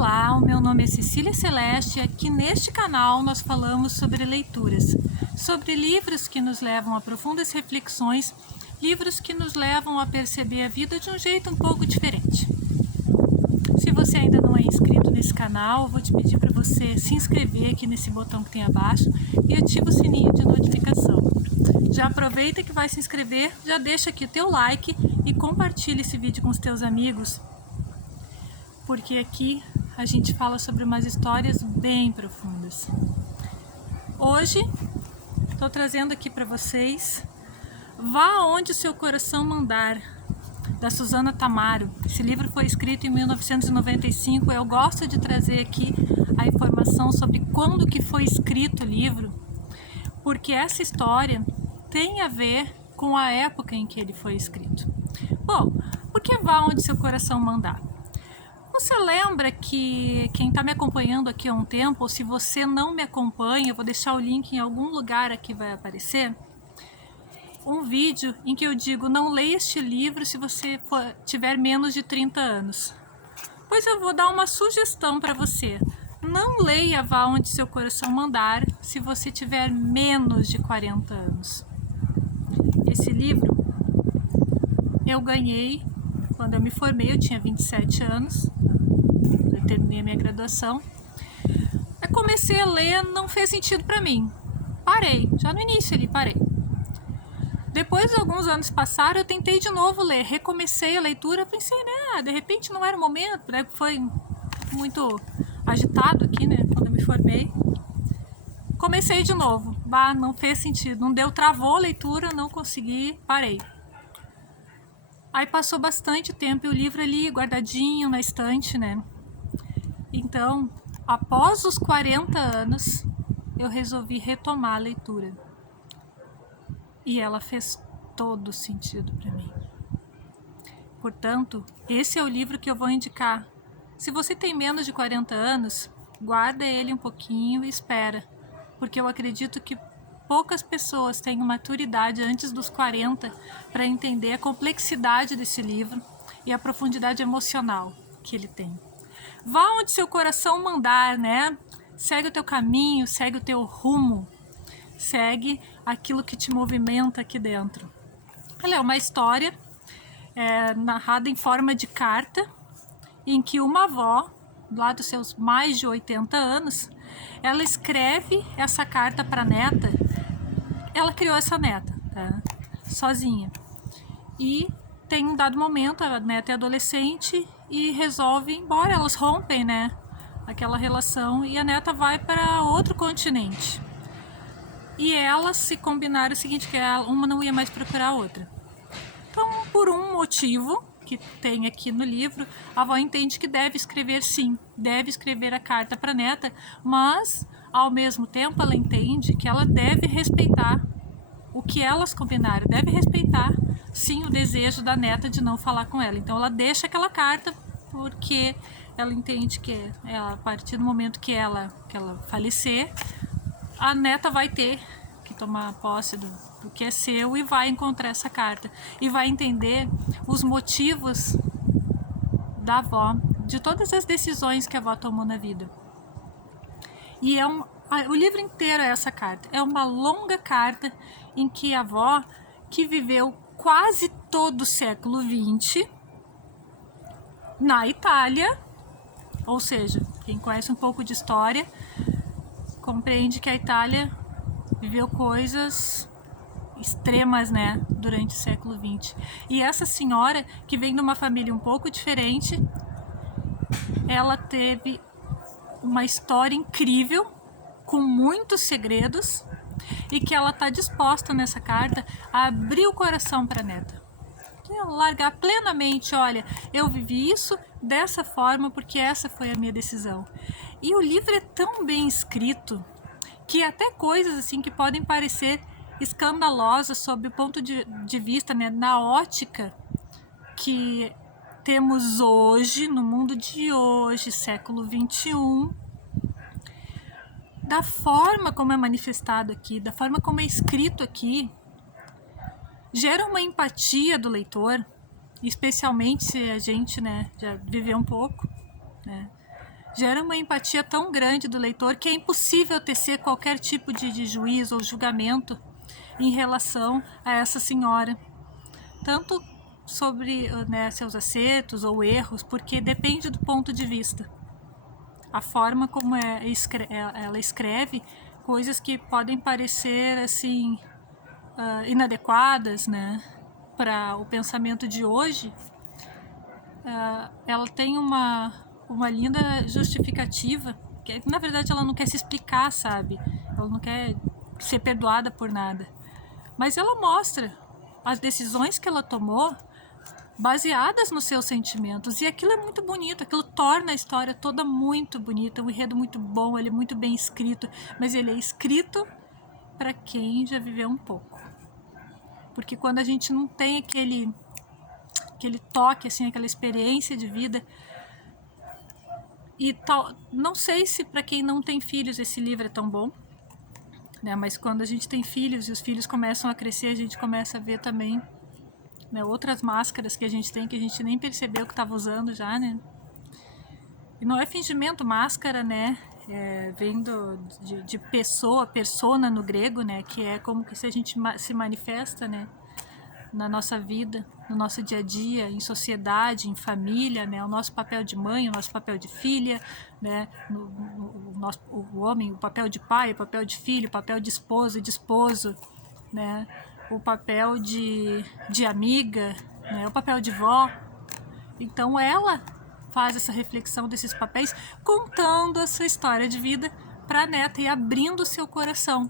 Olá, o meu nome é Cecília Celeste e aqui neste canal nós falamos sobre leituras, sobre livros que nos levam a profundas reflexões, livros que nos levam a perceber a vida de um jeito um pouco diferente. Se você ainda não é inscrito nesse canal, eu vou te pedir para você se inscrever aqui nesse botão que tem abaixo e ativa o sininho de notificação. Já aproveita que vai se inscrever, já deixa aqui o teu like e compartilha esse vídeo com os teus amigos, porque aqui a gente fala sobre umas histórias bem profundas. Hoje estou trazendo aqui para vocês Vá Onde o Seu Coração Mandar, da Susana Tamaro. Esse livro foi escrito em 1995. Eu gosto de trazer aqui a informação sobre quando que foi escrito o livro, porque essa história tem a ver com a época em que ele foi escrito. Bom, por que Vá Onde Seu Coração Mandar? Você lembra que quem está me acompanhando aqui há um tempo, ou se você não me acompanha, eu vou deixar o link em algum lugar aqui, vai aparecer, um vídeo em que eu digo: não leia este livro se você tiver menos de 30 anos. Pois eu vou dar uma sugestão para você. Não leia Vá Onde Seu Coração Mandar se você tiver menos de 40 anos. Esse livro eu ganhei quando eu me formei, eu tinha 27 anos, eu terminei a minha graduação. Eu comecei a ler, não fez sentido para mim. Parei, já no início ali parei. Depois de alguns anos passaram, eu tentei de novo ler, recomecei a leitura, pensei, né, de repente não era o momento, né, foi muito agitado aqui, né, quando eu me formei. Comecei de novo, não fez sentido, não deu, travou a leitura, não consegui, parei. Aí passou bastante tempo e o livro ali guardadinho na estante, né? Então, após os 40 anos, eu resolvi retomar a leitura. E ela fez todo sentido para mim. Portanto, esse é o livro que eu vou indicar. Se você tem menos de 40 anos, guarda ele um pouquinho e espera, porque eu acredito que poucas pessoas têm maturidade antes dos 40 para entender a complexidade desse livro e a profundidade emocional que ele tem. Vá onde seu coração mandar, né? Segue o teu caminho, segue o teu rumo, segue aquilo que te movimenta aqui dentro. Ela é uma história narrada em forma de carta, em que uma avó, lá dos seus mais de 80 anos, ela escreve essa carta para a neta. Ela criou essa neta, tá? Sozinha. E tem um dado momento, a neta é adolescente e resolve ir embora. Elas rompem, né, aquela relação, e a neta vai para outro continente. E elas se combinaram o seguinte, que uma não ia mais procurar a outra. Então, por um motivo que tem aqui no livro, a avó entende que deve escrever sim, deve escrever a carta para a neta, mas ao mesmo tempo ela entende que ela deve respeitar o que elas combinaram, deve respeitar sim o desejo da neta de não falar com ela. Então ela deixa aquela carta porque ela entende que a partir do momento que ela falecer, a neta vai ter que tomar posse do que é seu e vai encontrar essa carta e vai entender os motivos da avó, de todas as decisões que a avó tomou na vida. E o livro inteiro é essa carta. É uma longa carta em que a avó, que viveu quase todo o século XX na Itália, ou seja, quem conhece um pouco de história compreende que a Itália viveu coisas extremas, né, durante o século XX. E essa senhora, que vem de uma família um pouco diferente, ela teve uma história incrível, com muitos segredos, e que ela está disposta nessa carta a abrir o coração para a neta. Largar plenamente, olha, eu vivi isso dessa forma porque essa foi a minha decisão. E o livro é tão bem escrito que até coisas assim que podem parecer escandalosas sob o ponto de vista, né, na ótica que temos hoje, no mundo de hoje, século XXI, da forma como é manifestado aqui, da forma como é escrito aqui, gera uma empatia do leitor, especialmente se a gente, né, já viveu um pouco, né, gera uma empatia tão grande do leitor que é impossível tecer qualquer tipo de juízo ou julgamento em relação a essa senhora. Tanto sobre, né, seus acertos ou erros, porque depende do ponto de vista. A forma como ela escreve coisas que podem parecer assim inadequadas, né, para o pensamento de hoje, ela tem uma linda justificativa, que na verdade ela não quer se explicar, sabe? Ela não quer ser perdoada por nada. Mas ela mostra as decisões que ela tomou baseadas nos seus sentimentos, e aquilo é muito bonito, aquilo torna a história toda muito bonita, um enredo muito bom, ele é muito bem escrito, mas ele é escrito para quem já viveu um pouco. Porque quando a gente não tem aquele toque, assim, aquela experiência de vida, e tal, não sei se para quem não tem filhos esse livro é tão bom, né? Mas quando a gente tem filhos e os filhos começam a crescer, a gente começa a ver também, né, outras máscaras que a gente tem que a gente nem percebeu que estava usando já, né? E não é fingimento, máscara, né? Vem de pessoa, persona no grego, né? Que é como que se a gente se manifesta, né? Na nossa vida, no nosso dia a dia, em sociedade, em família, né? O nosso papel de mãe, o nosso papel de filha, né? O homem, o papel de pai, o papel de filho, o papel de esposa e de esposo, né? O papel de amiga, né? O papel de vó. Então ela faz essa reflexão desses papéis, contando a sua história de vida para a neta e abrindo o seu coração.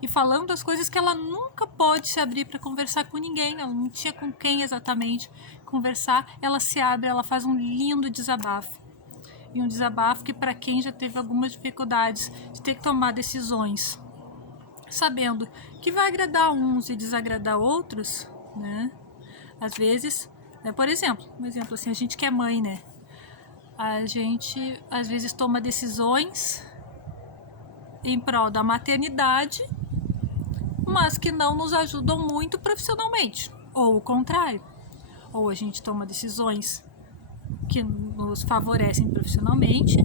E falando as coisas que ela nunca pode se abrir para conversar com ninguém, ela não tinha com quem exatamente conversar, ela se abre, ela faz um lindo desabafo. E um desabafo que para quem já teve algumas dificuldades de ter que tomar decisões, sabendo que vai agradar uns e desagradar outros, né? Às vezes, né, por exemplo, um exemplo assim, a gente que é mãe, né? A gente às vezes toma decisões em prol da maternidade, mas que não nos ajudam muito profissionalmente, ou o contrário. Ou a gente toma decisões que nos favorecem profissionalmente,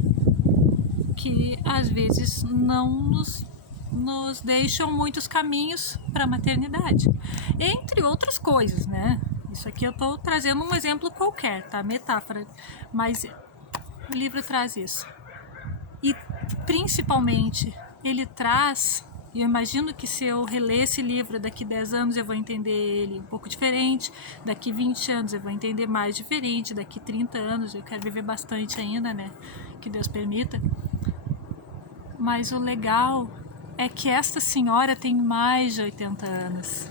que às vezes não nos deixam muitos caminhos para a maternidade, entre outras coisas, né? Isso aqui eu estou trazendo um exemplo qualquer, tá? Metáfora, mas o livro traz isso. E principalmente ele traz, e eu imagino que se eu reler esse livro daqui 10 anos eu vou entender ele um pouco diferente, daqui 20 anos eu vou entender mais diferente, daqui 30 anos eu quero viver bastante ainda, né? Que Deus permita. Mas o legal é que esta senhora tem mais de 80 anos.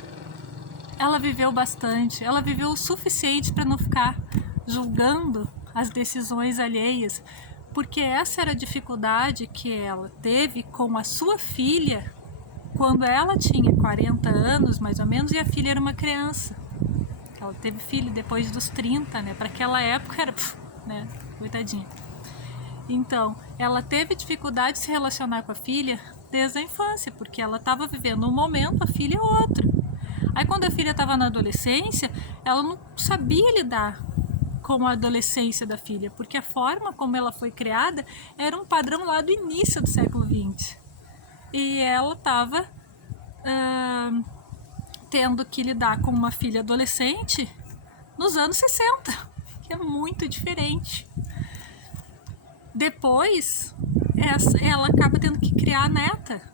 Ela viveu bastante, ela viveu o suficiente para não ficar julgando as decisões alheias, porque essa era a dificuldade que ela teve com a sua filha quando ela tinha 40 anos, mais ou menos, e a filha era uma criança. Ela teve filho depois dos 30, né? Para aquela época era, né? Coitadinha. Então, ela teve dificuldade de se relacionar com a filha desde a infância, porque ela estava vivendo um momento, a filha é outro. Aí quando a filha estava na adolescência, ela não sabia lidar com a adolescência da filha, porque a forma como ela foi criada era um padrão lá do início do século XX. E ela estava tendo que lidar com uma filha adolescente nos anos 60, que é muito diferente. Depois, ela acaba tendo que criar a neta.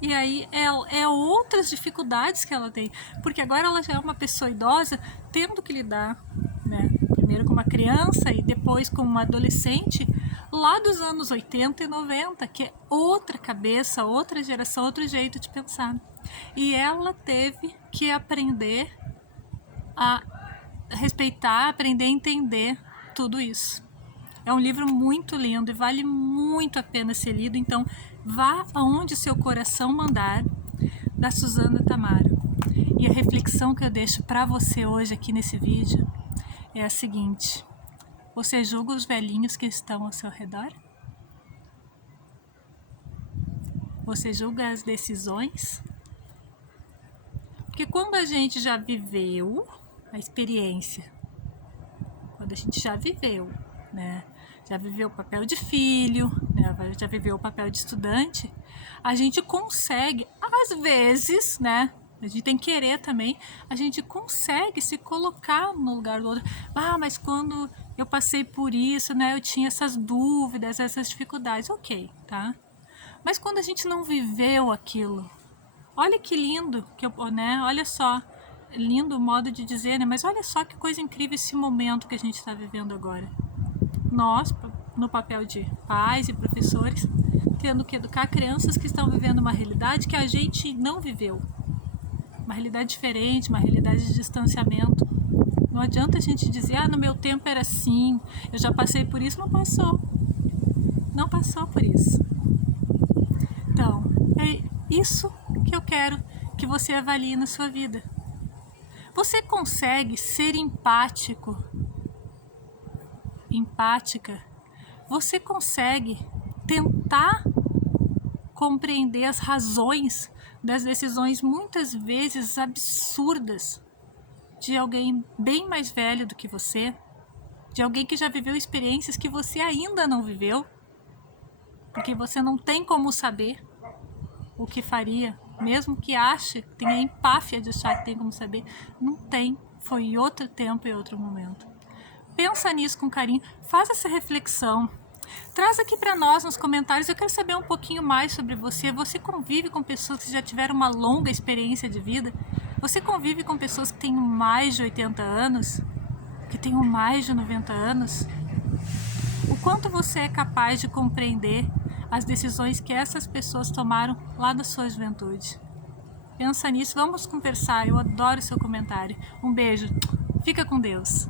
E aí é outras dificuldades que ela tem, porque agora ela já é uma pessoa idosa, tendo que lidar, né, primeiro com uma criança e depois com uma adolescente lá dos anos 80 e 90, que é outra cabeça, outra geração, outro jeito de pensar. E ela teve que aprender a respeitar, aprender a entender tudo isso. É um livro muito lindo e vale muito a pena ser lido, então vá aonde seu coração mandar, da Susana Tamaro. E a reflexão que eu deixo para você hoje aqui nesse vídeo é a seguinte: você julga os velhinhos que estão ao seu redor? Você julga as decisões? Porque quando a gente já viveu a experiência, quando a gente já viveu, né? já viveu o papel de filho, né, já viveu o papel de estudante, a gente consegue, às vezes, né, a gente tem que querer também, a gente consegue se colocar no lugar do outro. Ah, mas quando eu passei por isso, né, eu tinha essas dúvidas, essas dificuldades. Ok, tá? Mas quando a gente não viveu aquilo, olha que lindo, né, olha só, lindo o modo de dizer, né, mas olha só que coisa incrível esse momento que a gente está vivendo agora. Nós, no papel de pais e professores, tendo que educar crianças que estão vivendo uma realidade que a gente não viveu. Uma realidade diferente, uma realidade de distanciamento. Não adianta a gente dizer, ah, no meu tempo era assim, eu já passei por isso. Não passou. Não passou por isso. Então, é isso que eu quero que você avalie na sua vida. Você consegue ser empático, empática? Você consegue tentar compreender as razões das decisões muitas vezes absurdas de alguém bem mais velho do que você, de alguém que já viveu experiências que você ainda não viveu, porque você não tem como saber o que faria, mesmo que ache, tenha a empáfia de achar que tem como saber, não tem, foi outro tempo e outro momento. Pensa nisso com carinho, faz essa reflexão. Traz aqui para nós nos comentários, eu quero saber um pouquinho mais sobre você. Você convive com pessoas que já tiveram uma longa experiência de vida? Você convive com pessoas que têm mais de 80 anos? Que tenham mais de 90 anos? O quanto você é capaz de compreender as decisões que essas pessoas tomaram lá na sua juventude? Pensa nisso, vamos conversar, eu adoro o seu comentário. Um beijo, fica com Deus.